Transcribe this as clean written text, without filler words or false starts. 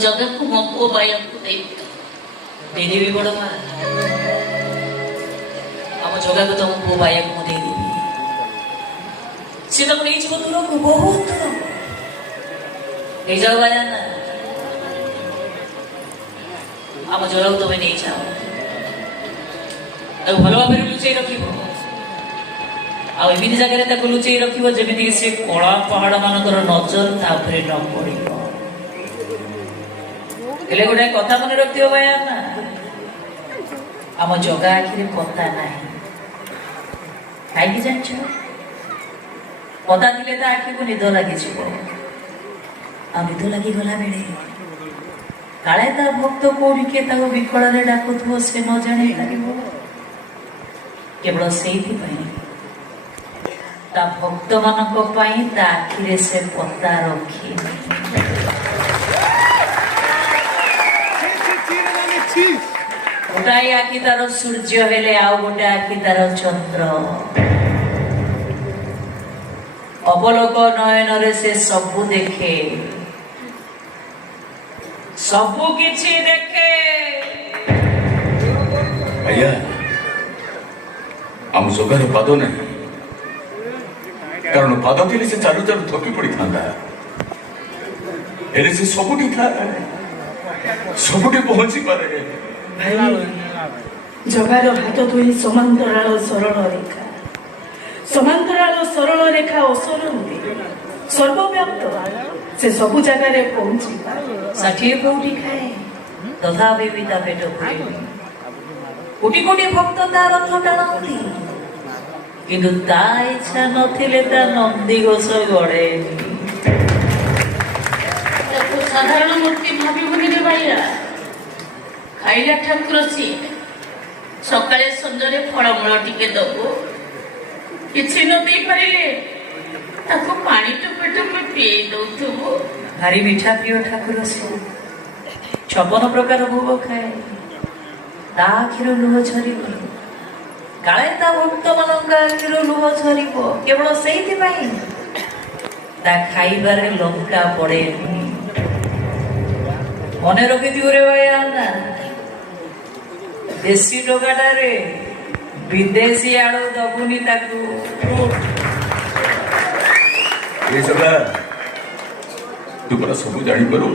जगह को मो पुओ बाया को देदेवी बड़ माँ आम जगह को तुम पुओ बाया को देदेवी सी तुम नहीं दूर को बहुत दूर नहीं जाओ बाया ना आम जगह को तुम्हें नहीं जाओ भल भाव लुचाई रख आमती जगह लुचाई रख जमी से कला पहाड़ मानकर नजर तापर न पड़ गोटे कथा मन रखियो भाया ना आम जगह आखिरे पता ना कहीं जान पता थे तो आखि को निद लगी निद लगी गला बेले काले ता भक्त कौड़ी के विकल डाकुव से न जाने केवल से भक्त मान आखिरे से पता रखी गोटाए आखि तार सूर्य हेले आउ गोटे आखि तार चंद्र अवलोक नयन रे से सबु देखे सबु किछि देखे भैया आम जगार पाद नहीं कारण पाद थे से चालू चालू थकी पड़ी था से सबुठी था सबुठी पहुंची पारे जगार हाथ धोई समांतराल सरल रेखा असरती सर्वव्याप्त से सबु जगार पहुंची षाठिए कोटी खाए तथापि भी ता पेट कोटी कोटी भक्त ता रथ टाणती किंतु ता इच्छा नथिले ता नंदी घोष गड़े साधारण मूर्ति भाविबुनि रे भाइया खाइला ठाकुर सी सकाळे संजरे फळमूल टिके दबो किछि न देई परिले ताको पानी टुपे टुपे पिए दउथबो भारी मीठा प्रिय ठाकुर सी 56 प्रकार भोग खाए ता आखिर लुह झरिब काले ता भक्त मान आखिर लुह झरिब केवल से खाइबार लंका पड़े मन रखी दियो रे भाई ना देशी टोकाटे विदेशी आलू दबुनी तू परा सब जानी पारू